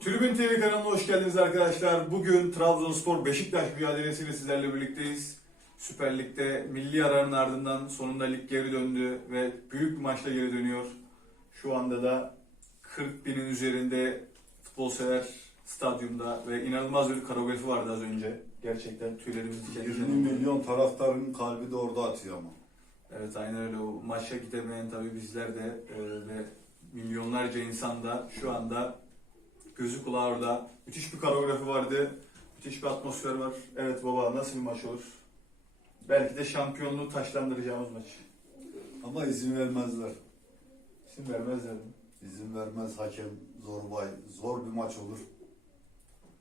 Tribün TV kanalına hoş geldiniz arkadaşlar. Bugün Trabzonspor Beşiktaş mücadelesiyle sizlerle birlikteyiz. Süper Lig'de milli aranın ardından sonunda lig geri döndü ve büyük bir maçla geri dönüyor. Şu anda da 40 binin üzerinde futbol sever stadyumda ve inanılmaz bir koreografi vardı az önce. Gerçekten tüylerimiz diken 20 diken oldu. milyon taraftarın kalbi de orada atıyor ama. Evet aynen öyle. O maça gidemeyen tabii bizler de e, ve milyonlarca insan da şu anda gözü kulağı orada. Müthiş bir koreografi vardı. Müthiş bir atmosfer var. Evet baba nasıl bir maç olur? Belki de şampiyonluğu taşlandıracağımız maç. Ama izin vermezler. İsim vermezler mi? İzin vermez hakem Zorbay. Zor bir maç olur.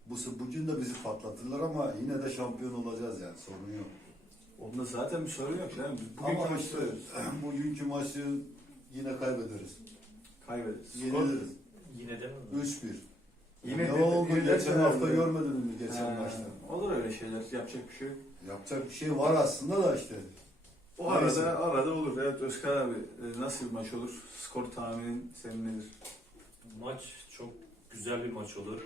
Bu bugün de bizi patlatırlar ama yine de şampiyon olacağız yani sorun yok. Onda zaten bir sorun yok. Yani biz bugünkü ama maçı işte söylüyoruz. bugünkü maçı yine kaybederiz. Kaybederiz. Skor- Yeniliriz. Yine de mi? 3-1. Yine ne oldu? Geçen hafta görmedin mi geçen maçta? Olur öyle şeyler. Yapacak bir şey yok. Yapacak bir şey var aslında da işte. O Neyse. arada, arada olur. Evet Özkan abi e, nasıl bir maç olur? Skor tahminin senin nedir? Maç çok güzel bir maç olur.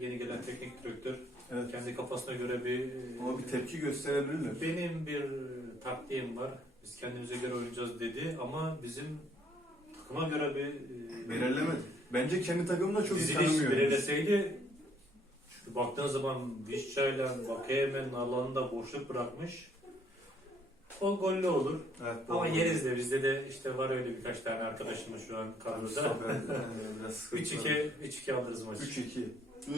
Yeni gelen teknik direktör Evet. kendi kafasına göre bir Ama bir tepki gösterebilirler. benim bir taktiğim var. Biz kendimize göre oynayacağız dedi ama bizim takıma göre bir e, Belirlemedi. Bence kendi takımını da çok iyi diziliş tanımıyor. belirleseydi çünkü baktığın zaman Vişça'yla Vakeyemen'in alanında boşluk bırakmış. O gollü olur. Evet, Ama doğru. yeriz de bizde de işte var öyle birkaç tane arkadaşımız şu an kadroda. Stoper, e, biraz sıkıntı var. 3-2 3-2 alırız maçı. 3-2.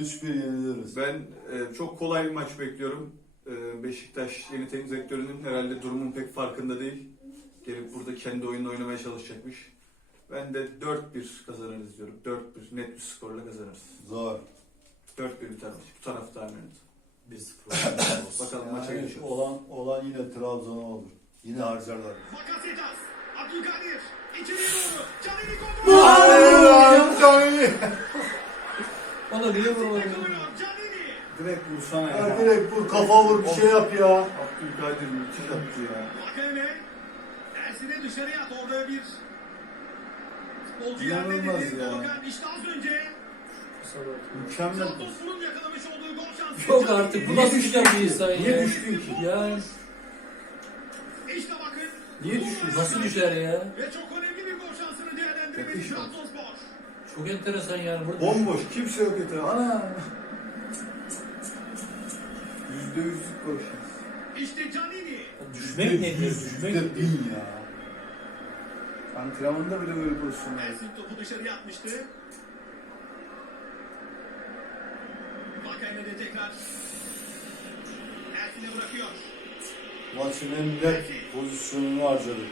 3-1 yeniliriz. Ben e, çok kolay bir maç bekliyorum. E, Beşiktaş yeni teknik direktörünün herhalde durumun pek farkında değil. Gelip burada kendi oyununu oynamaya çalışacakmış. Ben de 4-1 kazanırız diyorum. 4-1 net bir skorla kazanırız. Zor. 4-1 biter maç. Bu taraf tahmin et. 1-0. Bakalım maça Yani geçiyoruz. olan, olan yine Trabzon'a olur. Yine harcarlar. Bakasetas, Abdülkadir, içeriye doğru, Canini kontrol. Ona niye Kalıyor, Canini. Direkt vursana ya. Ya direkt vur kafa vur bir şey yap ya. Abdülkadir müthiş attı ya. Vakeme, Ersin'e dışarıya at, orada bir İnanılmaz ya. İşte az önce Mükemmel. Yok artık bu nasıl güzel bir insan Niye ya? düştün ki? Ya İşte bakın. Niye düştün? nasıl düşer ya? Ve çok önemli bir gol şansını değerlendirmedi. Trabzonspor. Çok enteresan yani burada. Bomboş. Kimse yok etrafı. Ana. Yüzde yüzlük gol şansı. İşte Canini. Düşmek nedir? Düşmek Yüzde bin ya. Antrenmanda bile böyle pozisyon var. Ersin topu dışarıya atmıştı. Vakame de tekrar. Ersin'e bırakıyor. Maçın en net pozisyonunu harcadı.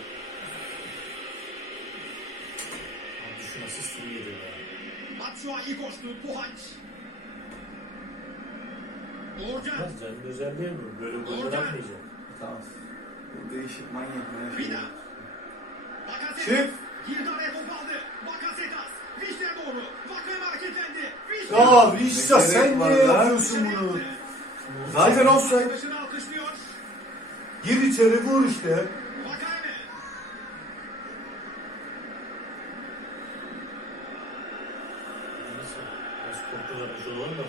Düşün asistini yedi ya. Batshuayi koştu. Puhaç. Biraz canın özelliği mi? Böyle gol bırakmayacak. Tamam. Bu değişik manyak manyak. Vida. Çık. Girdi araya top aldı. Bakasetas. Vişne doğru. Vakame hareketlendi. Vişne. Ya Vişça sen niye yapıyorsun bunu? Zaten offside. Arkadaşını alkışlıyor. Gir içeri vur işte. Vermiş olalım da.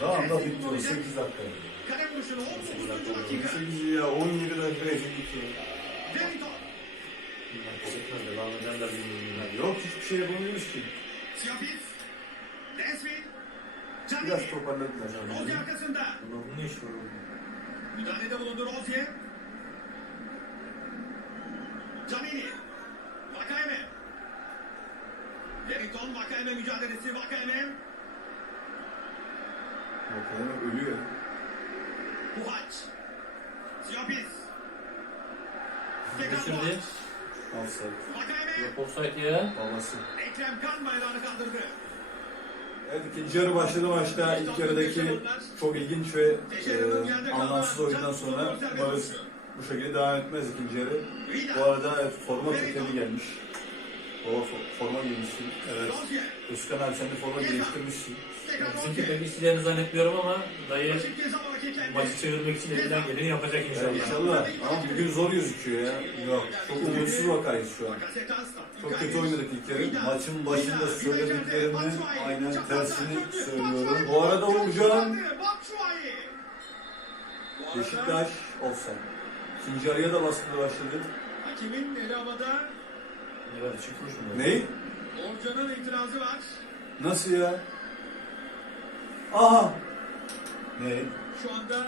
Tamam bitti. 8 dakika. Kale vuruşunu 19. dakika. 8 ya 17 dakika ezildik ya. Wellington. Bunlar de devam ederler bilmiyorum. Yok hiçbir şey yapamıyoruz ki. Biraz toparladılar. Rozier arkasında. Bunlar bunun ne iş var oğlum? Müdahalede bulundu Rozier. Canini. Vakayeme. Wellington Vakayeme mücadelesi Vakayeme. Bakalım ölüyor. Puhaç. Siyafis. Tekrar. Puhaç. Offside. Yok offside ya. Babası. Ekrem Kan bayrağını kaldırdı. Evet ikinci yarı başladı maçta. İlk yarıdaki çok ilginç ve e, anlamsız oyundan sonra umarız bu şekilde devam etmez ikinci yarı. Bu arada evet, forma totemi gelmiş. O fo- forma giymişsin. Evet. Özkan abi sen de forma değiştirmişsin. Bizimki pek isteyeceğini zannetmiyorum ama dayı maçı çevirmek için elinden geleni yapacak Ya inşallah. inşallah. Ama bugün zor gözüküyor ya. Yok. Çok umutsuz vakayız şu an. Çok kötü oynadık ilk yarı. Maçın başında söylediklerimi aynen tersini söylüyorum. Bu arada Uğurcan Beşiktaş offside. İkinci araya da baskılı başladı. Hakimin eli havada. Ne var çıkmış mı? Ney? Orcan'ın itirazı var. Nasıl ya? Aha! Ne? Şu anda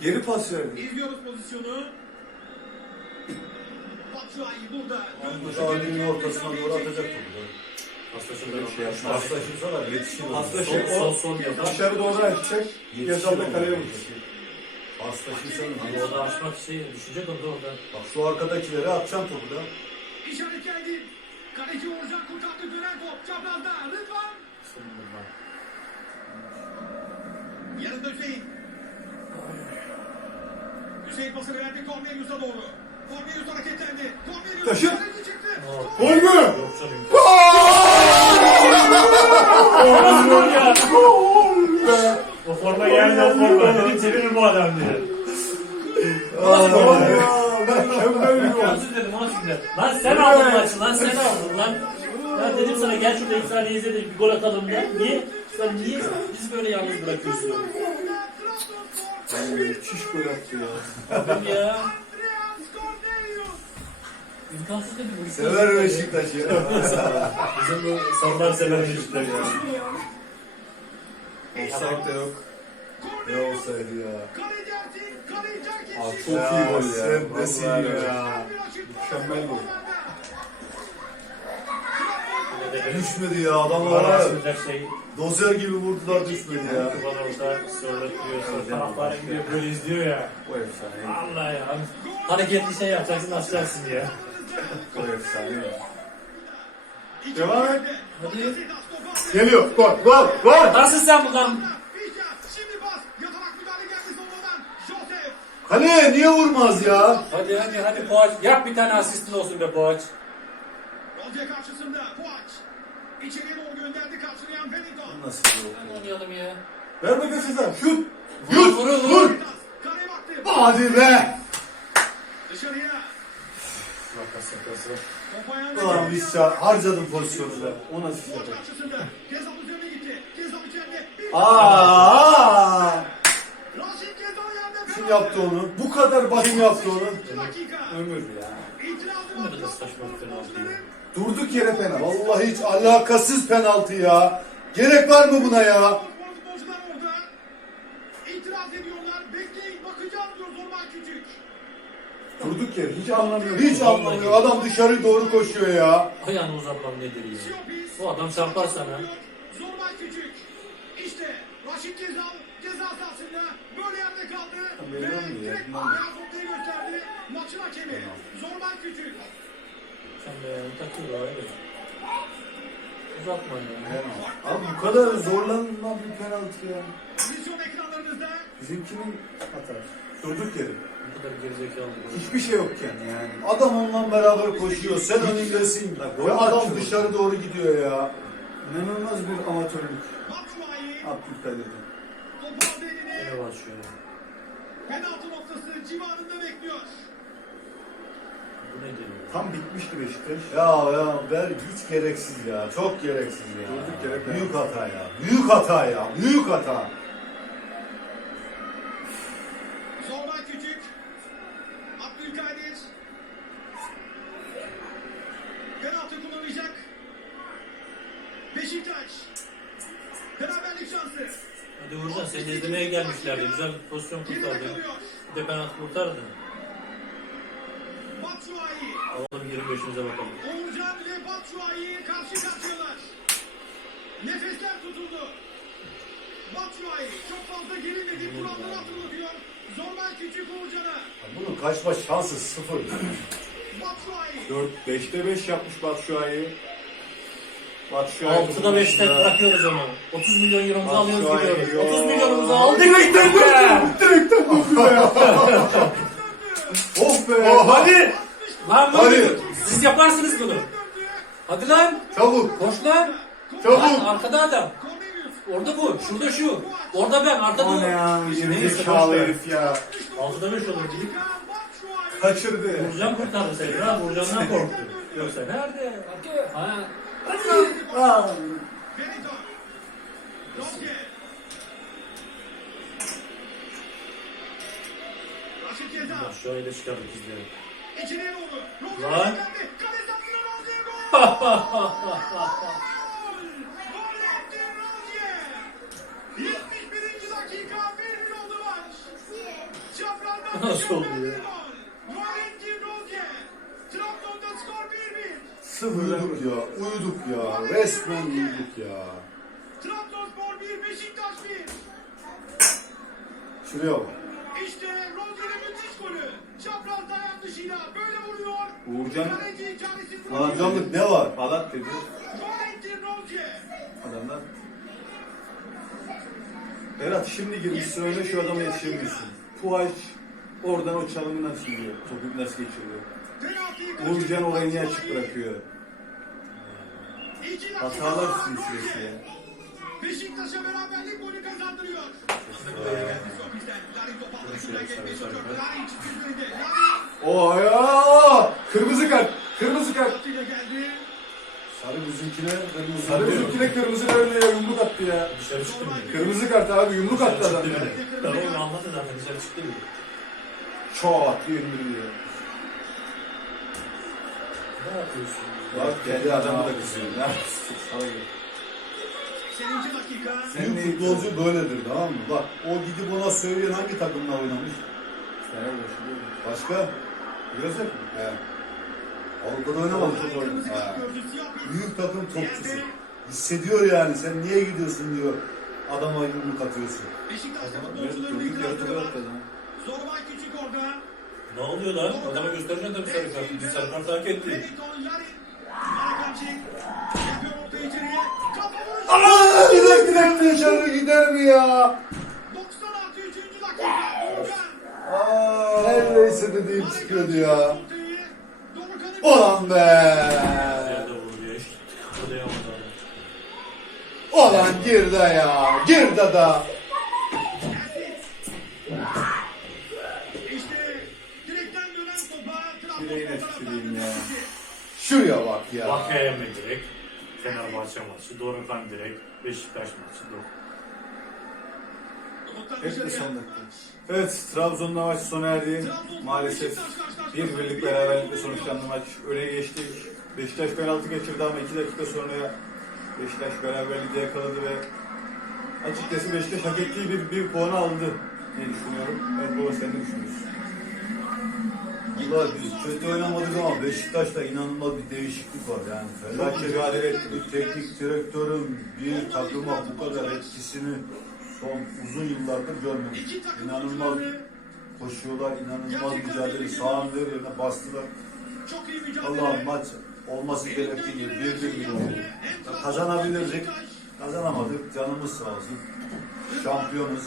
Geri pas verdi. izliyoruz pozisyonu. Batshuayi burada. Sahnenin ortasına doğru atacak topu. Öyle bir şey yapmaz. Paslaşırsalar yetişir. Paslaşır. Sol sol sol yapar. Dışarı doğru açacak. Gezal da kaleye vuracak. Paslaşırsanız Ama o da açmak şey düşecek onda orada. Bak şu arkadakilere atacaksın topu da. İşaret geldi. Kaleci Orcan kurtardı dönen top. Çaprazda Rıdvan. Yanında Hüseyin. Hüseyin pasını verdi Cornelius'a doğru. Cornelius hareketlendi. Cornelius Taşı. çıktı. Aa. Gol mü? Olmaz gol ya. O forma geldi o forma. Dedim çevirir bu adam diye. Gol? Mükemmel bir gol. Dilerim o şimdi. Lan sen aldın maçı lan sen aldın lan. Ben dedim sana gel şurada saniye izle de bir gol atalım diye. Niye? Sen niye bizi böyle yalnız bırakıyorsun? Ay, Müthiş gol attı ya. Dedim ya. İmkansız dedi bu. Sever Beşiktaş'ı ya. Bizim bu sarılar sever Beşiktaş ya. Offside de yok. ne olsaydı ya. Şimdi çok iyi gol ya. Sen nesin ya? Mükemmel gol. Düşmedi ya adamlara. açılacak şey. Dosya gibi vurdular düşmedi ya. Bana orada söyletiyor. Taraftarın gibi böyle izliyor ya. Bu efsane. Allah ya. Hareketli şey yapacaksın açacaksın ya. Bu efsane. Devam et. Hadi. Geliyor. Gol gol gol. Nasıl sen buradan? Şimdi bas. Yatarak müdahale geldi sonradan. Joseph. Kaleye niye vurmaz ya? Hadi hadi hadi Poğaç. Yap bir tane asistin olsun be Poğaç. Rozier karşısında. Puaç. İçeriye doğru gönderdi karşılayan Wellington. Nasıl bir gol? Oynayalım ya. Ver Bakasetas. Şut. Yut Vur, vur, vur. vur. Kaleye baktı. Hadi be. Dışarıya. Top ayağında Ulan geliyor. biz ça- harcadım pozisyonu da. O nasıl yapar? Gezal üzerine gitti. İçeride. Gezal yerde. Kim yaptı onu? Bu kadar basit. Yaptı onu? 2 dakika. Ömür ya. Saçma penaltı ya. Durduk yere penaltı. Vallahi hiç alakasız penaltı ya. Gerek var mı buna ya? Futbolcular orada. İtiraz ediyorlar. Bekleyin bakacağım diyor Zorba Küçük. Durduk yere. Hiç anlamıyorum. Hiç anlamıyor. Adam dışarı doğru koşuyor ya. Ayağını uzatmam nedir ya? O adam çarpar sana. Zorba Küçük. İşte Raşit Gezal ceza sahasında böyle yerde kaldı. Belli Ve olmuyor direkt da. beyaz noktayı gösterdi. Maçın hakemi. Zorba Küçük. Sen de yani takıyor öyle. Uzatma ya. Abi bu kadar zorlanılan bir penaltı ya. Vizyon ekranlarınızda. Bizimkinin hatası. Durduk yere. Bu kadar gerizekalı. Hiçbir şey yokken yani. Adam onunla beraber koşuyor. Sen önündesin. gol Ve adam atıyor. dışarı doğru gidiyor ya. İnanılmaz bir amatörlük. Abdülkadir'de. Topu başlıyor. Penaltı noktası civarında bekliyor. Bu ne diyor? Tam bitmişti Beşiktaş. Ya ya ver hiç gereksiz ya. Çok gereksiz ya. Durduk yere Büyük hata ya. Büyük hata ya. Büyük hata. Seni izlemeye gelmişlerdi. Güzel bir pozisyon Geride kurtardı. kalıyor. Bir de penaltı kurtardı. Batshuayi. Alalım 25'imize bakalım. Oğulcan ve Batshuayi karşı karşıyalar. Nefesler tutuldu. Batshuayi çok fazla gerilmedi. Kuralları hatırlatıyor. Zorba Küçük Oğulcan'a. Bunun kaçma şansı sıfır. Batshuayi. 4 5'te 5 yapmış Batshuayi. 6'da 5'te bırakıyoruz onu. 30 milyon euromuzu alıyoruz gidiyoruz. yo. 30 milyonumuzu aldık direkten Direkten dokuyor ya. oh be. Oh, Hadi. Lan Hadi. bunu siz yaparsınız bunu. Hadi lan. Çabuk. Koş lan. Çabuk. Lan arkada adam. Orada bu. Şurada şu. Orada ben. Arkada O ne ya? Ver. herif ya. Altıda beş olur dedik. Kaçırdı. Burcan kurtardı seni. Burcan'dan korktu. Yoksa nerede? Ha. Ceza. Şöyle çıkardık izleyelim. İçeriye doğru. Rodge Lan. geldi. Kale sahasına Rodge gol. Gol yaptı Rodge. 71. dakika 1-1 oldu maç. Çaprazdan Nasıl oldu mükemmel ya? Sıfır. Uyuduk ya. Uyuduk ya. Resmen uyuduk ya. Trabzonspor 1, Beşiktaş 1. Şuraya bak. İşte Rodri'nin müthiş golü. Çapraz dayak dışıyla böyle vuruyor. Uğurcan Hocamlık ne var? Alat dedi. Valentin. Adamlar. Berat şimdi girmişsin öyle şu adama yetişemiyorsun. Puhaç oradan o çalımı nasıl yiyor? Topu nasıl geçiriyor? Uğurcan olayı niye açık bırakıyor? Hatalar silsilesi ya. Beşiktaş'a beraberlik golü kazandırıyor. O ya! Kırmızı kart. Kırmızı kart. Sarı bizimkine kırmızı. Sarı bizimkine kırmızı verdi ya yumruk attı ya. Dışarı çıktı mı? Kırmızı kart abi yumruk attı adam onu anladı zaten dışarı çıktı mı? Çat diye indiriyor. Ne yapıyorsun? Bak kendi adamı da kızıyor. Ne yapıyorsun? Sana göre. 80. dakika. Sen Büyük futbolcu böyledir tamam mı? Bak o gidip ona söyleyen hangi takımla oynamış? Fenerbahçe değil mi? Başka? Yok mu? He. Avrupa'da oynamadı çok oynadı. Bir Büyük takım topçusu. Hissediyor yani sen niye gidiyorsun diyor. Adama yumruk atıyorsun. Beşiktaş'ta futbolcuların topu var. Zorbay Küçük orada. Ne oluyor lan? Adama göstereceksin tabii sarı kart. Bir sarı kart hak etti. Aa, gider gider dışarı gider mi ya? 90 artı 3. dakika. Uğurcan. Aa, neredeyse dediğim çıkıyordu ya. Ulan be. Ulan gir de ya. Gir de da. İşte direkten dönen topa. Direğine tüküreyim ya. Şuraya bak ya. Vakayeme direkt. Fenerbahçe maçı. Dorukhan direkt. Beşiktaş maçı. Doğru. Umut'tan Hep de son dakika. Evet, Trabzon'la maç sona erdi. Maalesef bir birlik beraberlikle sonuçlandı maç. Öne geçtik. Beşiktaş penaltı geçirdi ama iki dakika sonra Beşiktaş beraberlikte yakaladı ve açıkçası Beşiktaş hak ettiği bir, bir puanı aldı diye düşünüyorum. Evet baba sen ne düşünüyorsun? Valla kötü oynamadık ama Beşiktaş'ta inanılmaz bir değişiklik var yani. Fenerbahçe mücadele. Bir teknik direktörün bir takıma bu kadar etkisini son uzun yıllardır görmedik. İnanılmaz koşuyorlar, inanılmaz mücadele her yerine bastılar. Allah maç olması gerektiği gibi bir bir bitti. Kazanabilirdik. Kazanamadık. Canımız sağ olsun. Şampiyonuz.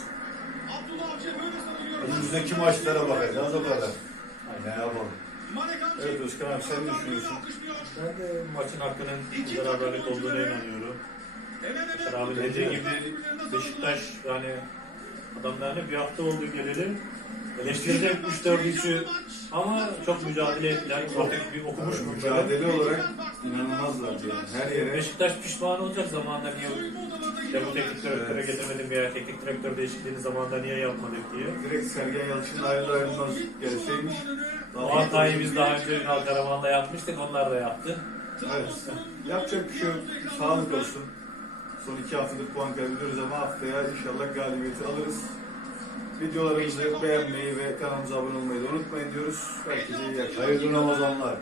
Önümüzdeki maçlara bakacağız o kadar. Evet Özkan abi sen ne düşünüyorsun? Ben de maçın hakkının beraberlik olduğuna inanıyorum. Mesela abi dediği gibi Beşiktaş yani adamlar ne bir hafta oldu gelelim. Eleştirecek 3-4-3'ü ama çok mücadele ettiler. Artık bir okumuş mu? Mücadele olarak inanılmazlardı yani. Her yere Beşiktaş pişman olacak zamanında niye ya bu teknik direktöre getirmedim veya teknik direktör değişikliğini zamanında niye yapmadık diye. direkt Sergen Yalçın'ın ayrı ayrılmaz gelseymiş. O hatayı biz daha önce Ünal Karaman'da yapmıştık, onlar da yaptı. Evet. Yapacak bir şey yok. Sağlık olsun. Son iki haftadır puan kaybediyoruz ama haftaya inşallah galibiyeti alırız. Videolarımızı beğenmeyi ve kanalımıza abone olmayı da unutmayın diyoruz. Herkese iyi akşamlar. Hayırlı Ramazanlar.